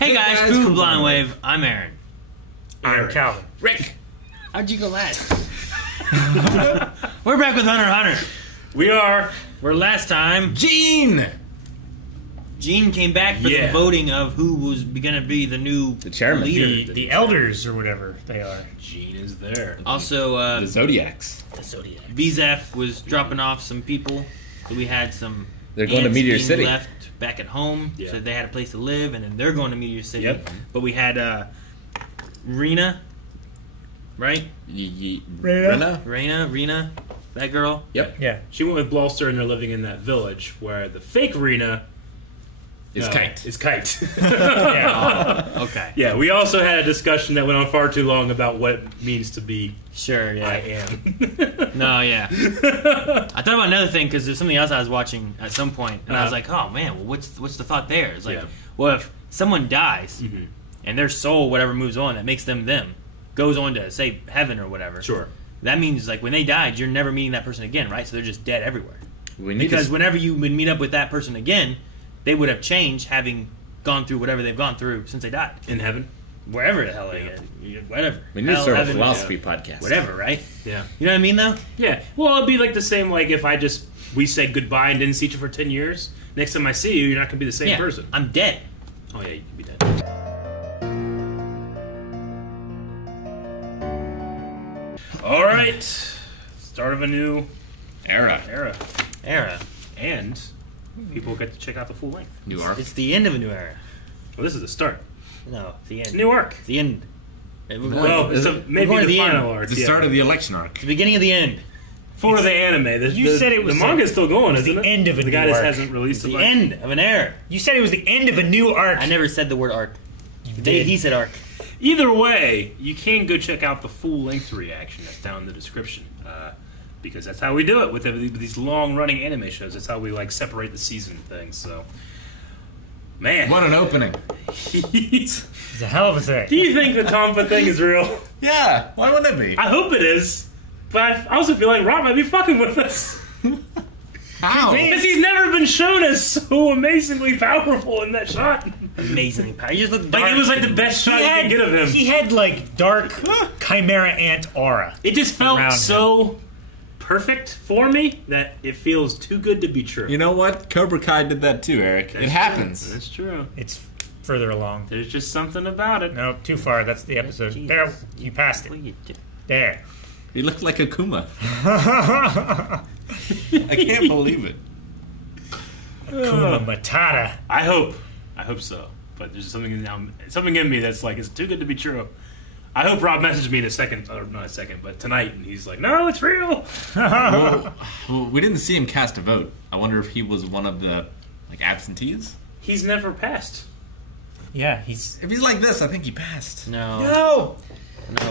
Hey guys, Pooh Blind Wave. I'm Aaron. I'm Calvin. Rick. How'd you go last? We're back with Hunter x Hunter. We are. Where last time, Gene came back for the voting of who was going to be the chairman, leader. The elders or whatever they are. Gene is there. Also, the Zodiacs. VZF was dropping off some people. So we had some. They're going to Meteor City. Left back at home, so they had a place to live, and then they're going to Meteor City. Yep. But we had Rena, right? Rena, that girl. Yep. Yeah. She went with Gloucester, and they're living in that village where the fake Rena is Kite. Is Kite. Okay. Yeah, we also had a discussion that went on far too long about what it means to be Sure, yeah. I am. No, yeah. I thought about another thing because there's something else I was watching at some point, and I was like, "Oh man, well, what's the thought there?" It's like, well, if someone dies and their soul, whatever moves on, that makes them goes on to say heaven or whatever. Sure. That means like when they died, you're never meeting that person again, right? So they're just dead everywhere. Because whenever you would meet up with that person again, they would have changed, having gone through whatever they've gone through since they died. In heaven? Wherever the hell they get. Whatever. We need to start a philosophy podcast. Whatever, right? Yeah. You know what I mean, though? Yeah. Well, it'd be like the same, like if we said goodbye and didn't see you for 10 years. Next time I see you, you're not going to be the same person. I'm dead. Oh, yeah, you can be dead. All right. Start of a new Era. And people get to check out the full length. New arc. It's the end of a new era. Well, this is the start. No, it's the end. It's a new arc. It's the end. Well, it's we're maybe going to the the final end. arc. It's the start of the election arc. It's the beginning of the end. For the anime. You said it was the manga's still going, isn't it? the end of a the new guy just arc. hasn't released It's it. the end of an era. You said it was the end of a new arc. I never said the word arc. did. He said arc. Either way, you can go check out the full-length reaction that's down in the description. Because that's how we do it with these long-running anime shows. That's how we separate the season things. So, man, What an opening. It's a hell of a thing. Do you think the Tompa thing is real? Yeah, why wouldn't it be? I hope it is, but I also feel like Rob might be fucking with us. How? Because he's never been shown as so amazingly powerful in that shot. Amazing power. You just look dark. Like, it was like the best shot you could get of him. He had dark chimera ant aura. It just felt around so perfect for me that it feels too good to be true. You know what? Cobra Kai did that too, Eric. That's it happens. True. That's true. It's further along. There's just something about it. No, too far. That's the episode. Jesus. There, you passed it. There. He looked like a Kuma. I can't believe it. Kuma Matata. I hope so. But there's something in me that's like, it's too good to be true. I hope Rob messaged me in a second, or not a second, but tonight, and he's like, "No, it's real." well, we didn't see him cast a vote. I wonder if he was one of the absentees. He's never passed. Yeah, If he's like this, I think he passed. No,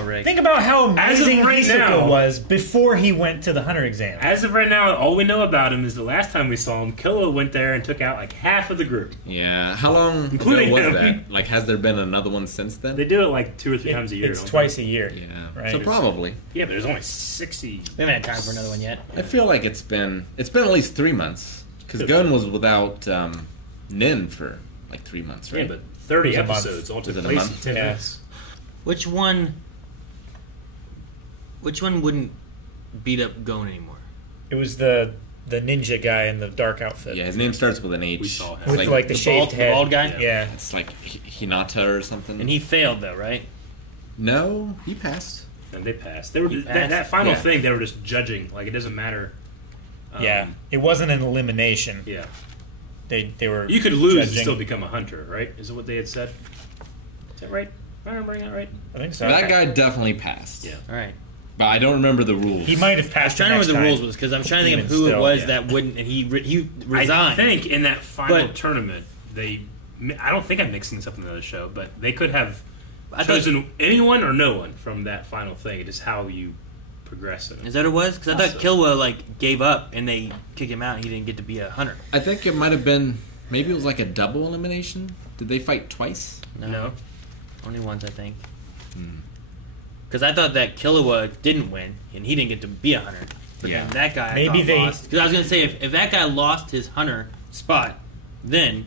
Rick. Think about how As of amazing right Hisoka now- was before he went to the hunter exam. As of right now, all we know about him is the last time we saw him, Killa went there and took out half of the group. Yeah. How long Including ago was him. that? Has there been another one since then? They do it 2 or 3 times a year. It's don't twice a year. Yeah. Right. So probably. they? Yeah, but there's only 60. We haven't had time for another one yet. I feel like it's been at least 3 months because Gun was without Nin for 3 months, right? Yeah, but 30 It was a month. episodes all took Was it a place in month? 10 Yeah. minutes. Which one wouldn't beat up Gon anymore? It was the ninja guy in the dark outfit. Yeah, his name starts with an H. We saw him. With the shaved head. The bald guy? Yeah. It's like Hinata or something. And he failed, though, right? No, he passed. And they passed. They were He that passed? final Yeah. thing. They were just judging. It doesn't matter. Yeah. It wasn't an elimination. Yeah. They were. You could lose and judging. still become a hunter, right? Is it what they had said? Is that right? Am I remembering that right? I think so. That guy definitely passed. Yeah. All right. But I don't remember the rules. He might have I was passed. trying to remember the rules was because I'm trying to think of Even who it still, was yeah. that wouldn't, and he resigned. I think in that final But- tournament, I don't think I'm mixing this up in another show, but they could have I thought- chosen anyone or no one from that final thing. It is how you progress in it. Is that what it was? Because I thought Killua gave up and they kicked him out and he didn't get to be a hunter. I think it might have been. Maybe it was a double elimination. Did they fight twice? No. Only once, I think. Because I thought that Killua didn't win and he didn't get to be a hunter. But Yeah. then that guy Maybe they- lost. Because I was going to say, if that guy lost his hunter spot, then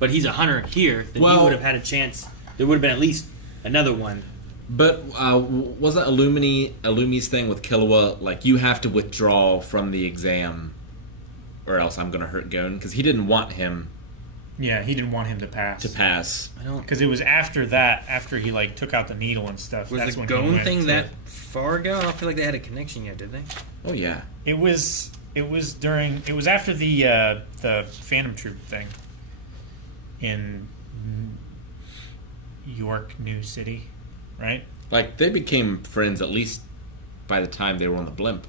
but he's a hunter here, then he would have had a chance. There would have been at least another one. But wasn't Illumi's thing with Killua, like, you have to withdraw from the exam or else I'm going to hurt Gon? Because he didn't want him Yeah, he didn't want him to pass. I don't. Because it was after that, after he like took out the needle and stuff. Was that's the when Gon he thing to, that far ago? I don't feel like they had a connection yet, did they? Oh, yeah. It was after the Phantom Troop thing in York New City, right? Like, they became friends at least by the time they were on the blimp.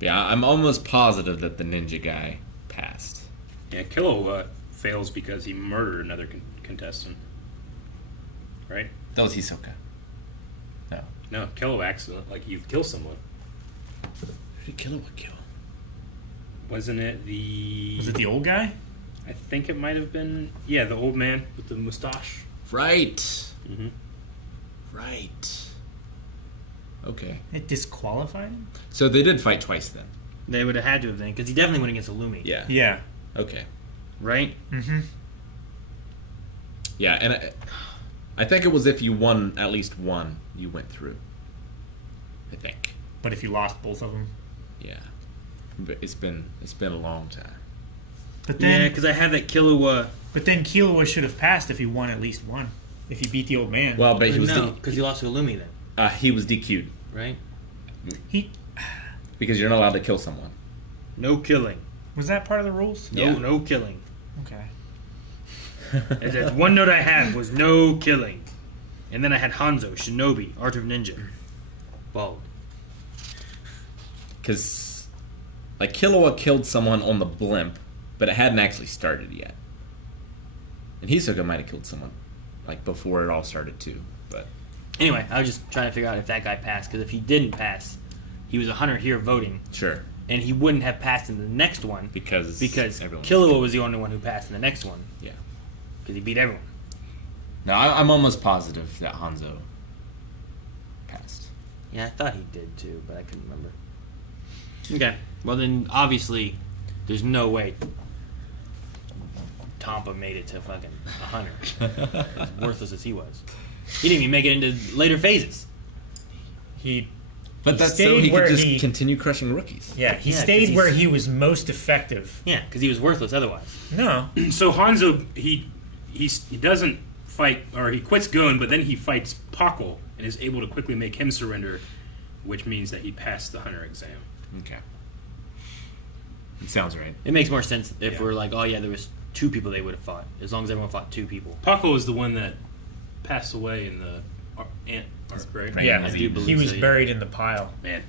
Yeah, I'm almost positive that the ninja guy passed. Yeah, Killua fails because he murdered another contestant. Right? That was Hisoka. No. No, Killua accident, like you kill someone. Who did Killua kill? Wasn't it the... Was it the old guy? I think it might have been... Yeah, the old man with the mustache. Right. Mm-hmm. Right. Okay. It disqualified him? So they did fight twice then. They would have had to have then, because he definitely went against Illumi. Yeah. Yeah. Okay. Right? Mm-hmm. Yeah, and I think it was if you won at least one, you went through. I think. But if you lost both of them? Yeah. But it's been a long time. But then, Yeah, because I have that Killua... But then Killua should have passed if he won at least one. If he beat the old man. Well, but he was No, because he lost to Illumi then, he was DQ'd right? he because you're not allowed to kill someone. No killing. was that part of the rules? No, Yeah. no killing. Okay. That's one note I had was no killing. And then I had Hanzo, Shinobi, Art of Ninja. Bald. Because, like, Killua killed someone on the blimp, but it hadn't actually started yet. And Hisoka might have killed someone, like, before it all started, too. But Anyway, I was just trying to figure out if that guy passed, because if he didn't pass, he was a hunter here voting, sure. and he wouldn't have passed in the next one Because everyone Killua was the only one who passed in the next one, Yeah. because he beat everyone. No, I'm almost positive that Hanzo passed. Yeah, I thought he did too, but I couldn't remember. Okay, well then, obviously, there's no way Tampa made it to fucking a hunter. As worthless as he was. He didn't even make it into later phases. But He that's so stayed he could where just he- continue crushing rookies. Yeah, he Yeah, 'cause stayed he's- where he was most effective. Yeah, because he was worthless otherwise. No. So Hanzo, he doesn't fight, or he quits Gon, but then he fights Pakko and is able to quickly make him surrender, which means that he passed the hunter exam. Okay. It sounds right. It makes more sense if Yeah. we're like, oh yeah, there was two people they would have fought, as long as everyone fought two people. Pakko is the one that passed away in the ant arc, right? Right. Yeah, I do he believe was so, yeah. buried in the pile. Man,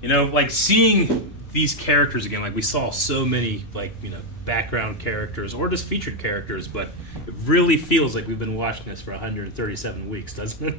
you know, like seeing these characters again, like we saw so many, like, you know, background characters or just featured characters, but it really feels like we've been watching this for 137 weeks, doesn't it?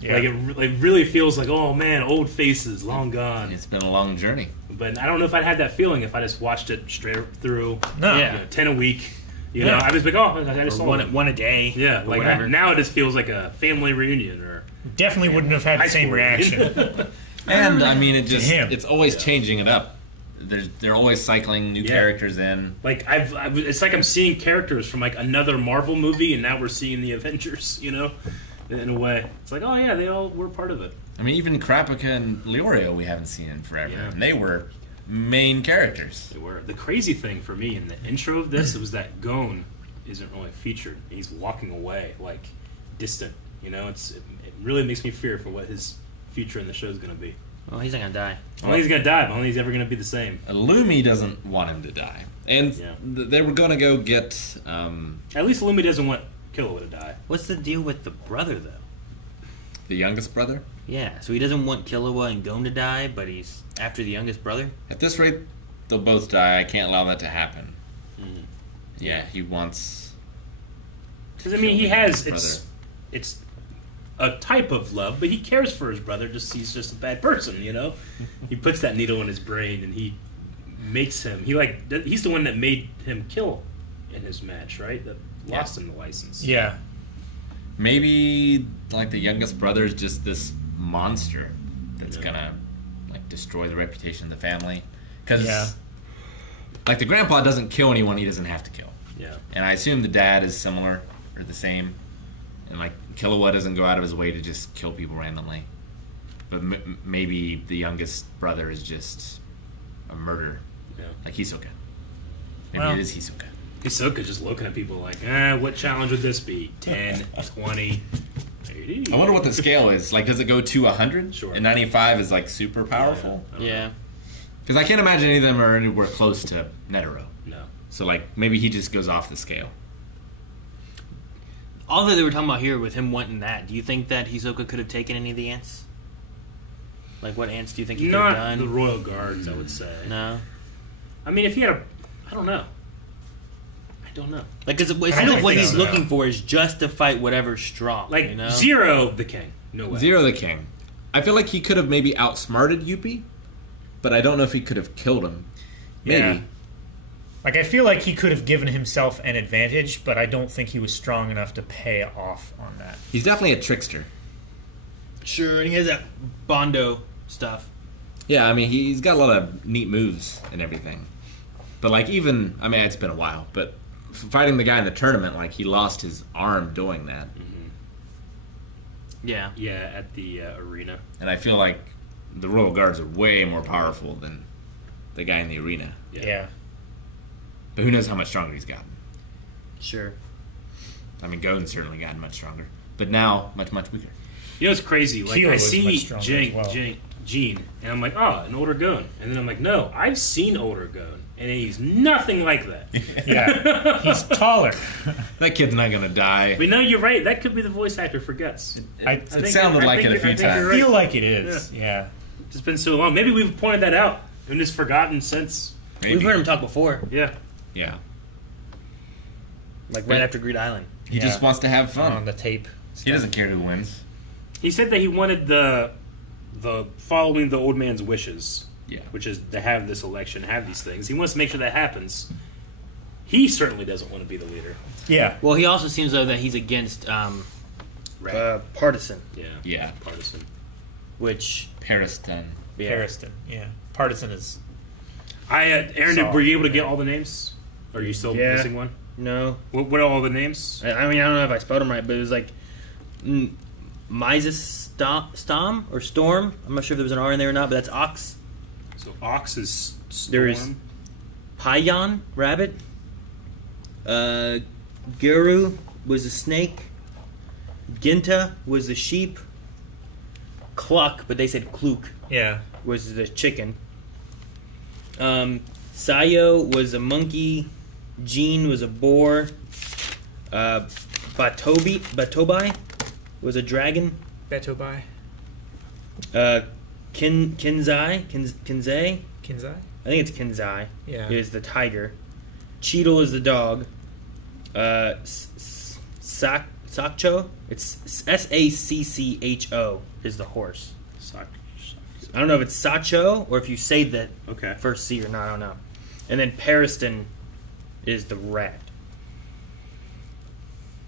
Yeah. Like it really feels like, oh man, old faces, long gone. It's been a long journey. But I don't know if I'd had that feeling if I just watched it straight through. No. Yeah. You know, 10 a week. You Yeah. know, I was like, oh, I just Or saw one a day. Yeah, or like whatever. now it just feels like a family reunion or Definitely wouldn't have had high the same school reaction. reunion. And I mean, him. it's always changing it up. They're always cycling new Yeah. characters in. Like it's like I'm seeing characters from like another Marvel movie, and now we're seeing the Avengers. You know, in a way, it's like, oh yeah, they all were part of it. I mean, even Krapika and Leorio we haven't seen in forever, Yeah. and they were main characters. They were. The crazy thing for me in the intro of this was that Gon isn't really featured. He's walking away, like distant. You know, it really makes me fear for what his future in the show is going to be. Well, he's not gonna die. I don't think he's going to die, but I don't think he's ever going to be the same. Illumi doesn't want him to die, and Yeah. they were going to go get. At least Illumi doesn't want Killua to die. What's the deal with the brother though? The youngest brother. Yeah, so he doesn't want Killua and Gon to die, but he's after the youngest brother. At this rate, they'll both die. I can't allow that to happen. Mhm. Yeah, he wants. Because I mean, he Killing has his it's a type of love, but he cares for his brother. Just he's just a bad person, you know. He puts that needle in his brain, and he makes him. He's the one that made him kill in his match, right? That lost him the license. Yeah. Maybe like the youngest brother is just this monster that's Yeah. gonna like destroy the reputation of the family. Because Yeah. like the grandpa doesn't kill anyone he doesn't have to kill. Yeah. And I assume the dad is similar or the same. And like Killua doesn't go out of his way to just kill people randomly. But maybe the youngest brother is just a murderer. Yeah. Like Hisoka. Maybe it is Hisoka. Hisoka just looking at people like, what challenge would this be? 10, 20, 80? I wonder what the scale is. Like, does it go to 100? Sure. And 95 is like super powerful? Yeah. Because I can't imagine any of them are anywhere close to Netero. No. So like maybe he just goes off the scale. All that they were talking about here with him wanting that, do you think that Hisoka could have taken any of the ants? Like, what ants do you think he could have Not done? the Royal Guards, I would say. No. I mean, if he had a... I don't know. Like, cause it seems like what he's looking for is just to fight whatever's strong. Like, you know? Zero the king. No way. Zero the king. I feel like he could have maybe outsmarted Yuppie, but I don't know if he could have killed him. Maybe. Yeah. Like, I feel like he could have given himself an advantage, but I don't think he was strong enough to pay off on that. He's definitely a trickster. Sure, and he has that Bondo stuff. Yeah, I mean, he's got a lot of neat moves and everything. But, like, even... I mean, it's been a while, but fighting the guy in the tournament, like, he lost his arm doing that. Mm-hmm. Yeah. Yeah, at the arena. And I feel like the Royal Guards are way more powerful than the guy in the arena. Yeah. But who knows how much stronger he's gotten. Sure. I mean, Godin's certainly gotten much stronger. But now, much, much weaker. You know, it's crazy. Like, Kilo I was see much stronger as well. Gene, and I'm like, oh, an older Gon. And then I'm like, no, I've seen older Gon, and he's nothing like that. Yeah. He's taller. That kid's not going to die. But no, you're right. That could be the voice actor for Guts. It sounded like it a few you're times. I right. feel like it is. Yeah. It's been so long. Maybe we've pointed that out and just forgotten since. Maybe. We've heard him talk before, Yeah. Yeah. like right after Greed Island. He just wants to have fun. On the tape. He doesn't care who wins. He said that he wanted the following the old man's wishes. Yeah. Which is to have this election, have these things. He wants to make sure that happens. He certainly doesn't want to be the leader. Yeah. Well, he also seems though that he's against partisan, Yeah. Yeah. Partisan. which Pariston. yeah. Pariston. Yeah. Partisan is... Aaron, were you able to get all the names? Or are you still Yeah. missing one? No, What are all the names? I mean I don't know if I spelled them right, but it was like Mises Stom or Storm. I'm not sure if there was an R in there or not, but that's ox. So Ox is Storm. There is Payan, rabbit. Guru was a snake. Ginta was the sheep. Cluck, but they said Kluk, Yeah. was the chicken. Sayo was a monkey. Jean was a boar. Batobai was a dragon. Betobai. Kinzai, Kinzai? I think it's Kinzai, Yeah. is the tiger. Cheetle is the dog. Sakcho, it's Saccho is the horse. I don't know if it's Sacho or if you say that Okay. first C or not, I don't know. And then Pariston is the rat.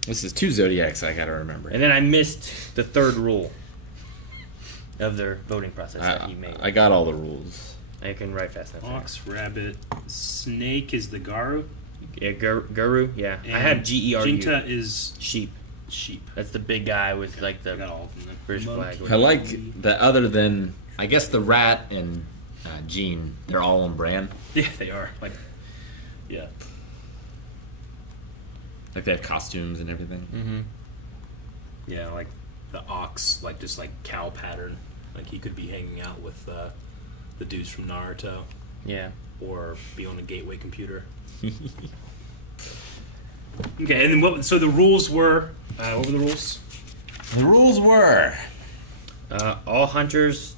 This is 2 Zodiacs I gotta remember. And then I missed the third rule of their voting process that he made. I got all the rules. I can write fast enough. Ox, rabbit, snake is the Garu. Yeah, Guru, yeah. I have Geru. Jinta is Sheep. sheep. That's the big guy with like I got the all of them. British Monkey. flag. I like that other than, I guess the rat and Gene, they're all on brand. Yeah, they are. Like, yeah. Like they have costumes and everything. Mm-hmm. Yeah, like the ox, like just like cow pattern. Like he could be hanging out with the dudes from Naruto, Yeah. or be on a gateway computer. Okay, and then what? So the rules were. What were the rules? The rules were All hunters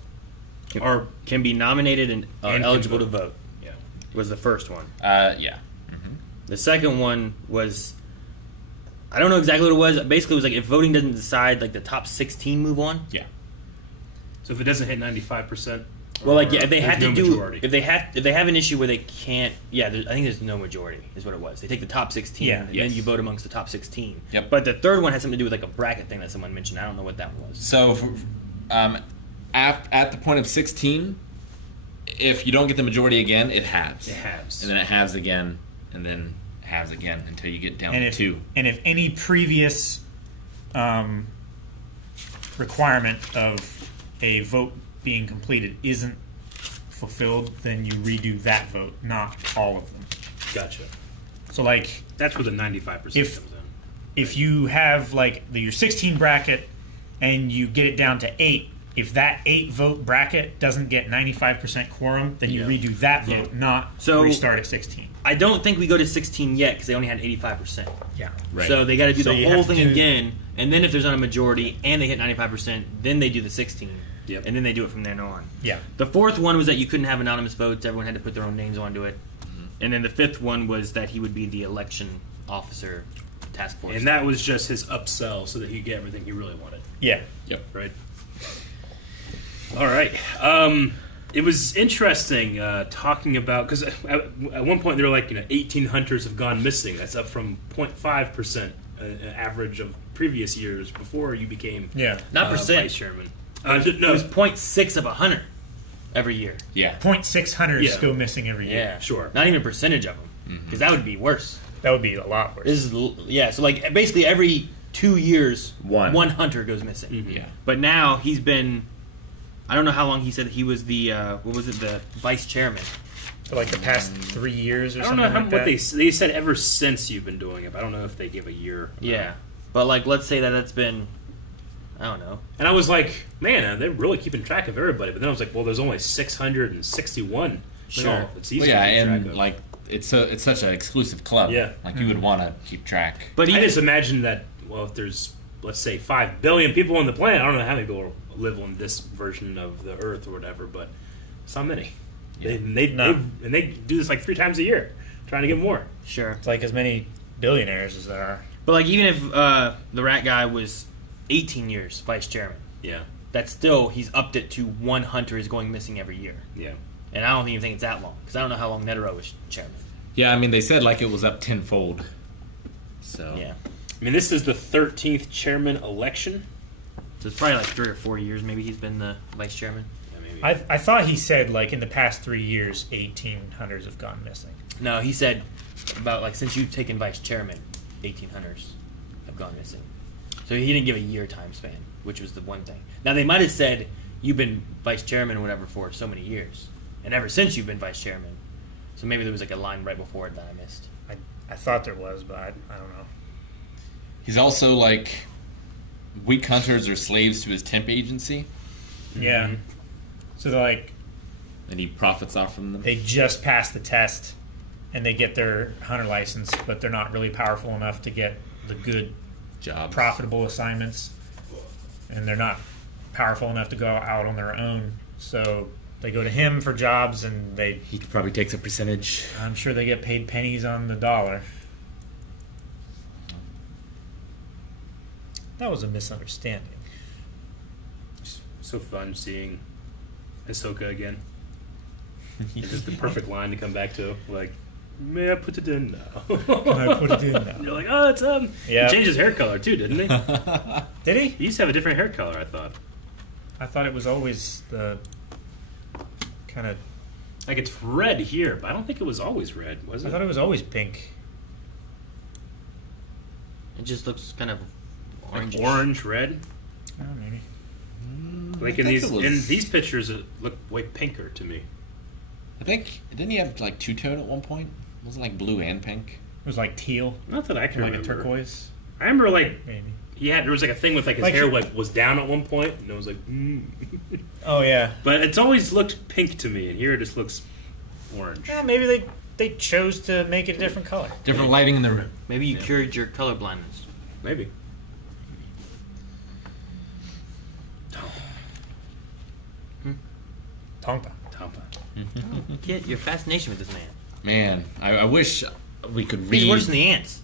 can be nominated and are And eligible to can vote. Yeah. Was the first one. yeah. The second one was, I don't know exactly what it was. Basically, it was like if voting doesn't decide, like the top 16 move on. Yeah. So if it doesn't hit 95%. Well, like yeah, if they have to do, majority. if they have an issue where they can't, I think there's no majority is what it was. They take the top 16, Yeah. and Yes. then you vote amongst the top 16. Yep. But the third one has something to do with like a bracket thing that someone mentioned. I don't know what that was. So, at the point of 16, if you don't get the majority again, it halves. It halves. And then it halves again, and then halves again until you get down And to if 2. and if any previous requirement of a vote being completed isn't fulfilled, then you redo that vote, not all of them. Gotcha. So like That's where the 95% comes in. if you have like your 16 bracket and you get it down to 8, if that 8 vote bracket doesn't get 95% quorum, then you redo that vote, not restart at 16. I don't think we go to 16 yet because they only had 85%. Yeah. Right. So they got to do the you whole have thing to- again, and then if there's not a majority and they hit 95%, then they do the 16. Yep. And then they do it from then on. Yeah. The fourth one was that you couldn't have anonymous votes. Everyone had to put their own names onto it. And then the fifth one was that he would be the election officer task force. And that was just his upsell so that he could get everything he really wanted. Yeah. Yep. Right. All right. It was interesting talking about, because at one point they were like, 18 hunters have gone missing. That's up from 0.5% average of previous years before you became Not percent. vice chairman. It No, was 0.6 of 100 every year. Yeah. 0.6 hunters Yeah. go missing every year. Yeah. Sure. Not even a percentage of them. Because that would be worse. That would be a lot worse. This is, so like basically every 2 years, one hunter goes missing. Mhm. Yeah. But now he's been, I don't know how long he said he was the, the vice chairman. For like the past 3 years or I don't something know like what that. they said ever since you've been doing it. But I don't know if they give a year. Yeah. But like, let's say that it's been, I don't know. And I was like, man, they're really keeping track of everybody. But then I was like, well, there's only 661. Sure. No, it's easy Well, yeah, to keep track and of. like it's such an exclusive club. Yeah. Like you would want to keep track. But I even, just imagine that, well, if there's, let's say, 5 billion people on the planet, I don't know how many people live on this version of the Earth or whatever, but it's not many. Yeah. They do this like 3 times a year, trying to get more. sure. It's like as many billionaires as there are. But like, even if the rat guy was 18 years vice chairman, Yeah, that's still, he's upped it to one hunter is going missing every year. yeah. And I don't even think it's that long, because I don't know how long Netero was chairman. Yeah, I mean they said like it was up tenfold. So Yeah. I mean, this is the 13th chairman election. So it's probably like 3 or 4 years maybe he's been the vice chairman. Yeah, maybe. I thought he said like in the past 3 years, 18 hunters have gone missing. No, he said about like since you've taken vice chairman, 18 hunters have gone missing. So he didn't give a year time span, which was the one thing. Now they might have said you've been vice chairman or whatever for so many years, and ever since you've been vice chairman. So maybe there was like a line right before it that I missed. I thought there was, but I don't know. he's also like weak hunters are slaves to his temp agency, Yeah. So they're like, and he profits off from them. they just passed the test and they get their hunter license, but they're not really powerful enough to get the good, Jobs. profitable assignments, and they're not powerful enough to go out on their own. So they go to him for jobs, and He probably takes a percentage. I'm sure they get paid pennies on the dollar. That was a misunderstanding. So fun seeing Ahsoka again. It's just the perfect line to come back to. Like, may I put it in now? Can I put it in now? And you're like, oh, it's Yeah. He changed his hair color too, didn't he? Did he? He used to have a different hair color, I thought. I thought it was always the kind of. Like it's red here, but I don't think it was always red, was I it? thought it was always pink. It just looks kind of Like orange. orange, red. Oh, maybe. Like in these pictures, it looked way pinker to me. I think didn't he have like two-tone at one point? Was it like blue and pink? It was like teal, Not that I can like a remember. turquoise, I remember like maybe. there was like a thing with like his Like hair he- like was down at one point, and it was like. Oh yeah. But it's always looked pink to me, and here it just looks orange. Yeah, maybe they chose to make it a different color. Different lighting in the room. Maybe you cured your color blindness. Maybe. Tonka. Tampa. Get your fascination with this man. Man, I wish we could read He's worse than the ants.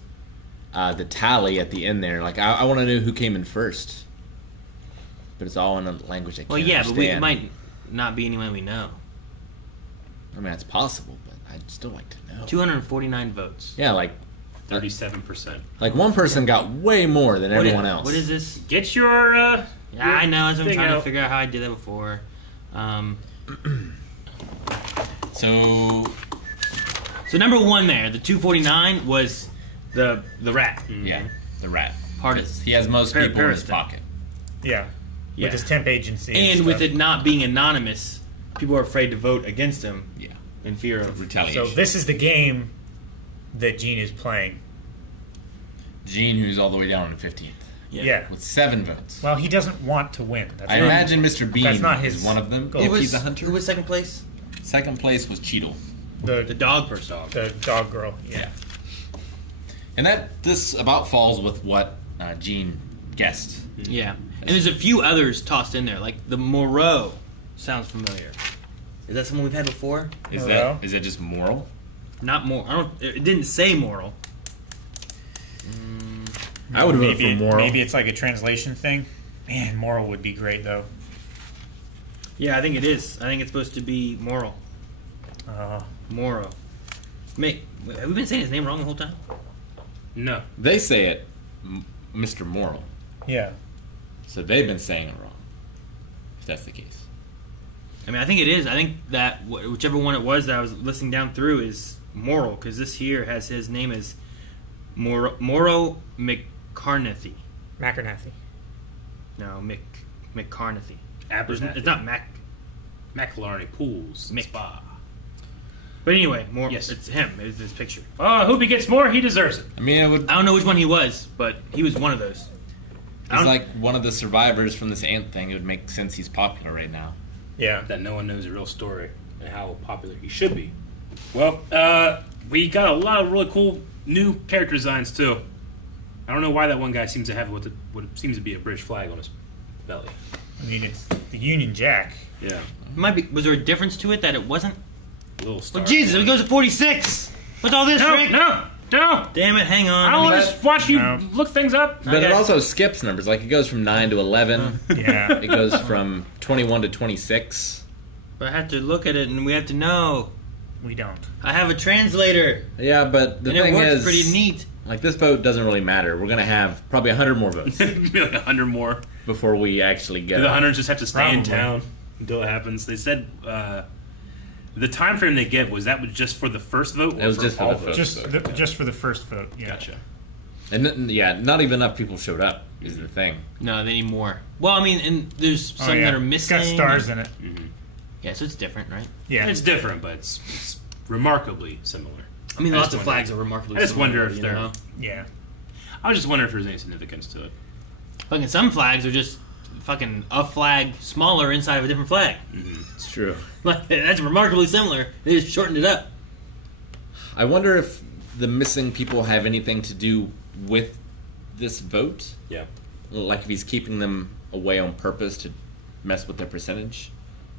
the tally at the end there. Like I want to know who came in first, but it's all in a language I can't Well, yeah, understand. but it might not be anyone we know. I mean, it's possible, but I'd still like to know. 249 votes. Yeah, like 37%. one person got way more than everyone else. What is this? Get your. Yeah, I know. That's what I'm thing trying to out. figure out how I did that So number one there, the 249 was the rat. Yeah, the rat. Part of He has most people in his pocket. Yeah. With his temp agency. And with it not being anonymous, people are afraid to vote against him. Yeah. In fear of retaliation. So this is the game that Gene is playing. Gene, who's all the way down on the 15th. Yeah. With 7 votes. Well, he doesn't want to win. I imagine Mr. Bean is one of them. Goal. If he's a hunter. Who was second place? Second place was Cheetle. The dog first dog. The dog girl. Yeah. And this about falls with what Gene guessed. Yeah. And there's a few others tossed in there, like the Moreau. Sounds familiar. Is that someone we've had before? Is that just moral? Not more. It didn't say moral. I would vote for moral. Maybe it's like a translation thing. Man, moral would be great though. Yeah, I think it is. I think it's supposed to be moral. Moro. Have we been saying his name wrong the whole time? No. They say it, Mr. Moral. Yeah. So they've been saying it wrong. If that's the case. I mean, I think it is. I think that whichever one it was that I was listening down through is moral, because this here has his name as Moro McCarthy. Macarnathy. No, McCarthy. Abernathy. It's not McLaurin Pools. Spa. But anyway, Yes. It's him. It's his picture. Oh, I hope he gets more. He deserves it. I mean, I don't know which one he was, but he was one of those. He's like one of the survivors from this ant thing. It would make sense he's popular right now. Yeah. That no one knows the real story and how popular he should be. Well, we got a lot of really cool new character designs, too. I don't know why that one guy seems to have what seems to be a British flag on his belly. I mean, it's the Union Jack. Yeah. Might be. Was there a difference to it that it wasn't? A little star. Well, Jesus, it goes to 46. What's all this, Rick? No! Damn it, hang on. I don't want to watch you look things up. But it also skips numbers. Like, it goes from 9 to 11. Yeah. It goes from 21 to 26. But I have to look at it, and we have to know. We don't. I have a translator. Yeah, but the and thing it works is, pretty neat. like, this vote doesn't really matter. We're going to have probably 100 more votes Maybe like 100 more. before we actually get The it. 100 just have to stay in Probably. town until it happens. They said the time frame they give was just for the first vote. Or It was for just for all the first votes? vote. Just for the first vote. Yeah. Gotcha. And yeah, not even enough people showed up is the thing. No, they need more. Well, I mean, and there's some that are missing. It's got stars in it. Yeah, so it's different, right? Yeah. It's different, but it's remarkably similar. I mean, I lots just of wonder- flags are remarkably I just similar, wonder if you they're- know? Yeah. I was just wondering if there's any significance to it. Fucking some flags are just fucking a flag smaller inside of a different flag. It's true. Like, that's remarkably similar. They just shortened it up. I wonder if the missing people have anything to do with this vote. Yeah. Like if he's keeping them away on purpose to mess with their percentage.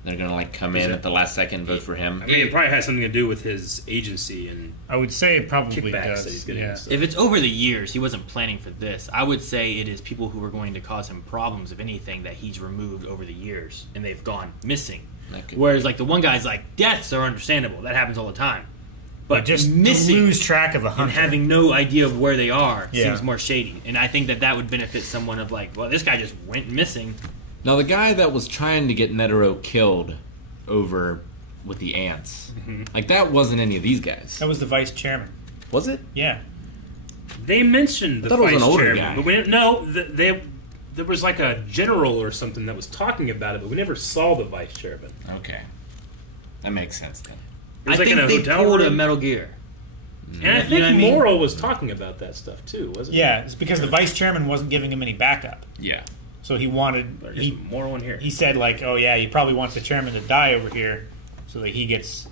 They're going to like come in at the last second and vote for him. I mean, it probably has something to do with his agency and I would say it probably kickbacks does. that he's getting. Yeah. So. If it's over the years, he wasn't planning for this. I would say it is people who are going to cause him problems, if anything, that he's removed over the years and they've gone missing. Whereas, like, the one guy's like, deaths are understandable. That happens all the time. But just missing to lose track of a hunter and having no idea of where they are Yeah. seems more shady. And I think that would benefit someone of like, well, this guy just went missing. Now, the guy that was trying to get Netero killed over with the ants, like that wasn't any of these guys. That was the vice chairman. Was it? Yeah. They mentioned the thought it was vice an older chairman, guy. but we didn't know there was like a general or something that was talking about it, but we never saw the vice chairman. Okay. That makes sense then. It was I like think in a they hotel pulled a room. Metal Gear. And I You think know what I mean? Morrill was talking about that stuff too, wasn't Yeah, it's because the vice chairman wasn't giving him any backup. Yeah. So he wanted he? There's Morrill in here. he said like, oh yeah, he probably wants the chairman to die over here so that he gets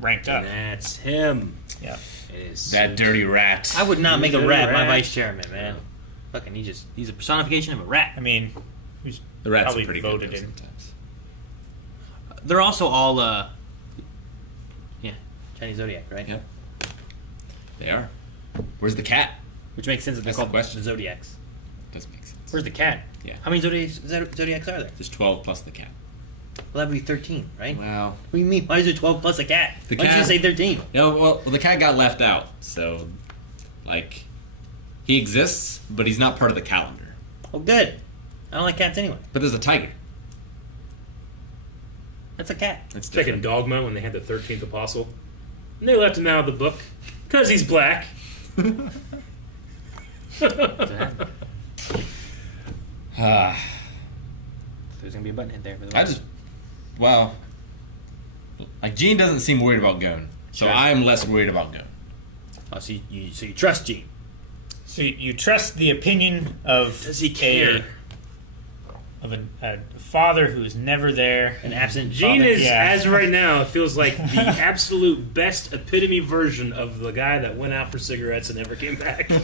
ranked up. And that's him. Yeah. It is That dirty rat. I would not make a Dirty rat my rat. vice chairman, man. Fucking, he's a personification of a rat. I mean, he's The rats probably are pretty voted good in. sometimes. They're also all, Chinese Zodiac, right? Yep. They are. Where's the cat? Which makes sense that they're That's the called question. the Zodiacs. Does make sense. Where's the cat? Yeah. How many Zodiacs are there? There's 12 plus the cat. Well, that would be 13, right? Wow. What do you mean? Why is it 12 plus a cat? The Why did you cat- say 13? No, well, the cat got left out, so like he exists, but he's not part of the calendar. Oh, good. I don't like cats anyway. But there's a tiger. That's a cat. It's It's like in different. Dogma when they had the 13th apostle. And they left him out of the book because he's black. There's gonna be a button hit there. Like Gene doesn't seem worried about Gon, so I am less worried about Gon. Oh, so you trust Gene? So you trust the opinion of does he care? Of a father who's never there, an absent Gene father? is, as right now, it feels like the absolute best epitome version of the guy that went out for cigarettes and never came back. I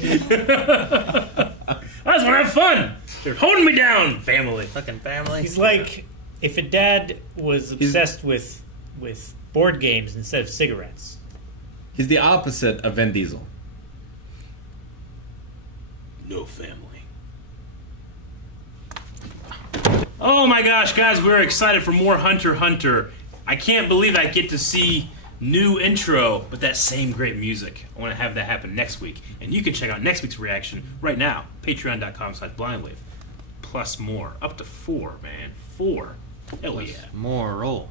just want to have fun. They're holding me down, family. Fucking family. He's like if a dad was obsessed with board games instead of cigarettes. He's the opposite of Vin Diesel. No family. Oh my gosh, guys, we're excited for more Hunter x Hunter. I can't believe I get to see new intro, but that same great music. I want to have that happen next week. And you can check out next week's reaction right now. Patreon.com/blindwave. Plus more. Up to 4, man. 4. Hell yeah. More roll.